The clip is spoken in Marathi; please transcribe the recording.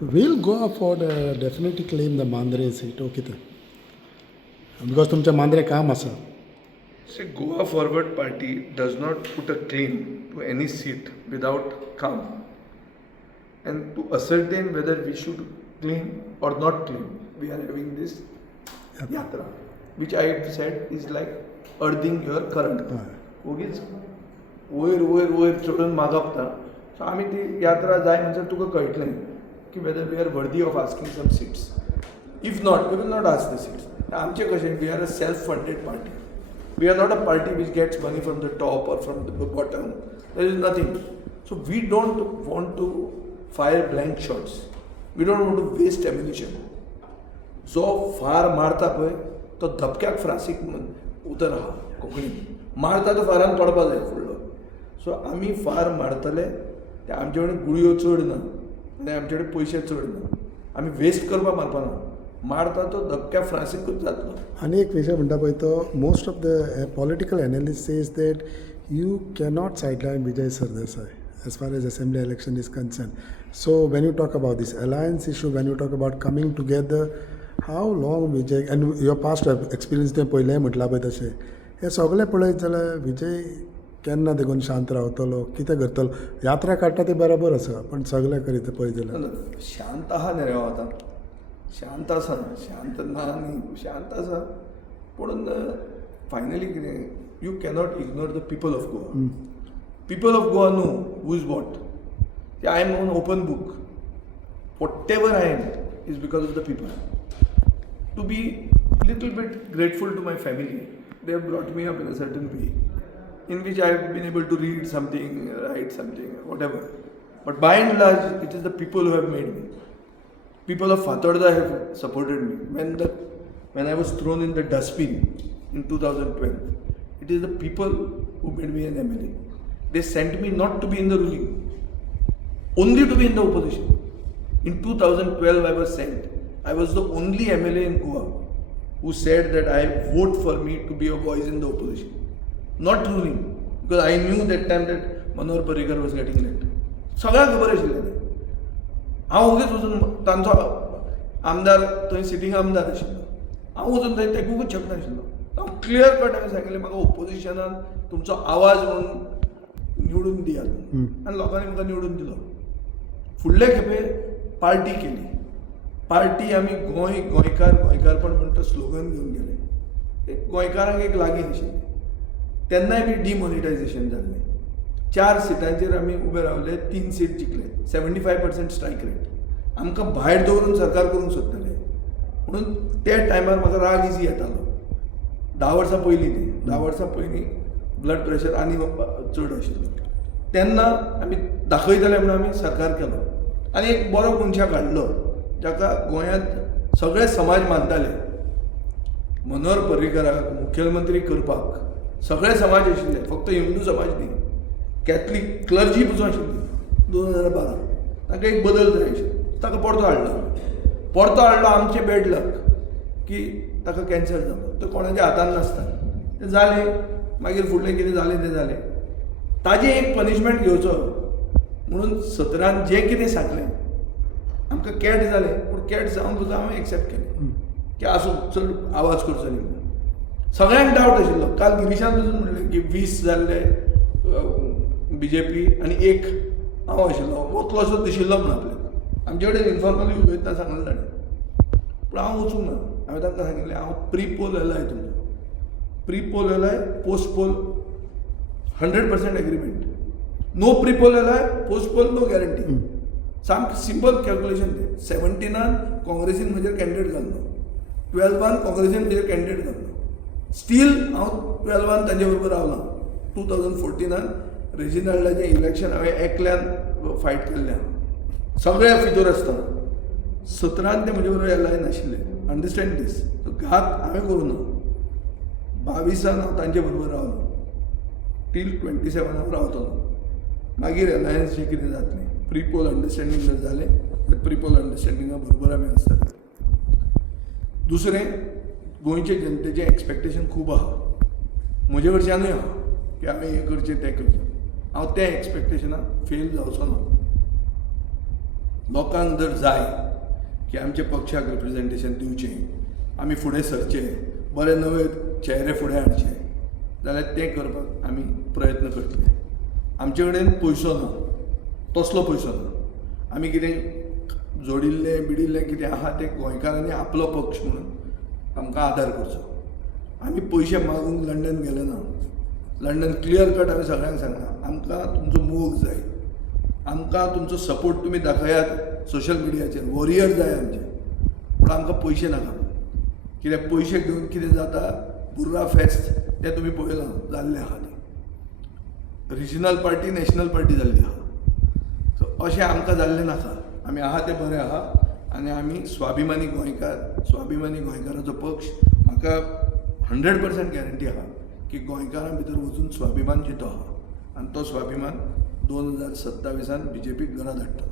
We'll go for the definitely claim the Mandre seat. Okay, because तुमच्या मांद्रे काम आसा. See, Goa Forward Party does not put a claim to any seat without count. And to ascertain whether we should claim or not claim, we are having this yatra, which I had said is like earthing your current. उगीच वयर वयर वयर चडून मागपता. सो आमी ती यात्रा जाय म्हणजे तुका कळटलें की whether we are worthy of asking some seats. If not we will not ask the seats. आमचें कशें we are a self funded party. We are not a party which gets money from the top or from the bottom. There is nothing. So we don't want to fire blank shots. We don't want to waste ammunition. जो फार मारता पळय तो धपक्याक फ्रासीक उतर आहा कोंकणीन. मारता तो फारान पडपा जाय फुडलो. सो आमी फार मारतले ते आमचे कडेन गुळयो चड ना आनी आमचे कडेन पयशे चड ना. आमी वेस्ट करपा मारपा ना. मारता तो धपक्या फ्रासीकूच जातलो. आणि एक विषय म्हणटा पळय तो most of the political analyst says that you cannot sideline Vijay Sardesai as far as assembly election is concerned. So when you talk about this alliance issue, when you talk about coming together, how long Vijay and your past experience ते पयलें म्हटलां पळय तशें हे सगळें पळयत जाल्यार विजय केन्ना देखून शांत रावतलो कितें करतलो. यात्रा काडटा ते बरोबर आसा पण सगळें करीत पळयत जाल्यार शांत आहा न्ही रे आतां. शांत आसा शांत ना न्ही शांत आसा पूण फायनली कितें you cannot ignore the people of Goa. People of Goa know who is what. I am on open book. Whatever I am is because of the people. To be little bit grateful to my family. They have brought me up in a certain way in which I have been able to read something, write something, whatever. But by and large, it is the people who have made me. People of Fatorda have supported me. When I was thrown in the dustbin in 2012, it is the people who made me an MLA. They sent me not to be in the ruling, only to be in the opposition. In 2012, I was sent. I was the only MLA in Goa who said that I vote for me to be a voice in the opposition. Not ruling, because I knew that time that Manohar Parrikar was getting elected. सगळ्यांक खबर आशिल्लें. हांव उगीच वचून तांचो आमदार थंय सिटींग आमदार आशिल्लो. हांव वचून थंय तेकूंकच शकना आशिल्लो. हांव क्लियर कट हांवें सांगिल्लें म्हाका ओपोजिशनान तुमचो आवाज म्हणून निवडून दियात आनी लोकांनी म्हाका निवडून दिलो. फुडले खेपे पार्टी केली. पार्टी आमी गोंयकारपण म्हणटा तो स्लोगन घेवन गेले. गोंयकारांक एक लागीं आशिल्ली. तेन्नाय बी डिमॉनिटायझेशन जाल्लें. 4 सिटांचेर आमी उबे रावले. 3 सीट जिखले. 75% strike rate. आमकां भायर दवरून सरकार करूंक सोदताले म्हणून त्या टायमार म्हाका राग इजी येतालो. 10 वर्सां पयलीं न्ही 10 वर्सां पयलीं ब्लड प्रेशर आनी चड आशिल्लो. तेन्ना आमी दाखयताले म्हणून आमी सरकार केलो आनी एक बरो मनशाक हाडलो जाका गोंयांत सगळे समाज मानताले. मनोहर पर्रीकराक मुख्यमंत्री करपाक सगळे समाज आशिल्ले. फक्त हिंदू समाज न्ही कॅथलीक क्लर्जी पसून आशिल्ली. 2012 ताका एक बदल जाय आशिल्लो. ताका परतो हाडलो. आमचे बॅड लक की ताका कॅन्सर जालो. तो कोणाच्या हातान नासता. तें जालें. मागीर फुडलें कितें जालें तें जालें. ताजें एक पनिशमेंट घेवचो म्हणून 17 जें कितें सांगलें आमकां कॅट जालें. पूण कॅट जावन सुद्दां हांवें एक्सेप्ट केलें की आसूं चड आवाज करचो न्ही. सगळ्यांक डावट आशिल्लो. काल गिरीशान पसून म्हणलें की 20 जाल्ले BJP आनी 1 हांव आशिल्लो. वतलो असो दिशिल्लो म्हण आपल्याक. आमचे कडेन इन्फॉर्मली उलयतना सांगलें ताणें. पूण हांव वचूंक ना. हांवें तांकां सांगिल्लें हांव प्री पोल येलाय तुमचो. प्री पोल येलाय post poll 100% agreement. No pre poll येलाय पोस्ट पोल नो गॅरंटी. सामकें सिंपल कॅल्क्युलेशन तें. 17 काँग्रेसीन म्हजेर कॅन्डिडेट घाल्लो. 12 काँग्रेसीन म्हजेर कॅन्डिडेट घाल्लो. स्टील हांव 12 तांचे बरोबर रावला. 2014 रेजिनाल्डाचें इलेक्शन हांवें एकल्यान फायट केल्लें. सगळे फितोर आसतना 17 ते म्हजे बरोबर एलाय नाशिल्ले. अंडरस्टँड दीस. घात हांवें करूं ना. 22 हांव तांचे बरोबर रावलो. टील 27 हांव रावतलो. मागीर एलायन्स कितें जातलें. प्री पोल अंडरस्टँडींग जर जालें तर प्री पोल अंडरस्टँडिंगा बरोबर आमी आसतले. दुसरें गोंयचे जनतेचें एक्सपेक्टेशन खूब आहा. म्हजे कडच्यानूय आहा की आमी हें करचें तें करचें. हांव त्या एक्सपेक्टेशनाक फेल जावचो ना. लोकांक जर जाय की आमच्या पक्षाक रिप्रेझेंटेशन दिवचें, आमी फुडें सरचें, बरे नवे चेहरे फुडें हाडचे, जाल्यार तें करपाक आमी प्रयत्न करतले. आमचे कडेन पयसो ना, तसलो पयसो ना. आमी कितें जोडिल्ले बिडिल्ले कितें आहा तें गोंयकारांनी आपलो पक्ष म्हणून आमकां आदार करचो. आमी पयशे मागूंक लंडन गेले ना. लंडन क्लियर कट आमी सगळ्यांक सांगला, आमकां तुमचो मोग जाय, आमकां तुमचो सपोर्ट तुमी दाखयात सोशल मिडियाचेर, वॉरियर जाय आमचे, पूण आमकां पयशे नाका. कित्याक पयशे घेवन कितें जाता, बुर्रा फेस्त तें तुमी पळयलां जाल्लें आहा तें. रिजनल पार्टी नॅशनल पार्टी जाल्ली आहा. सो अशें आमकां जाल्लें नाका. आमी आहा ते बरे आहा आनी आमी स्वाभिमानी गोंयकार, स्वाभिमानी गोंयकाराचो पक्ष. म्हाका 100% गॅरंटी आहा की गोंयकारां भितर वचून स्वाभिमान जितो आहा आनी तो स्वाभिमान 2027 BJPक घरा धाडटा.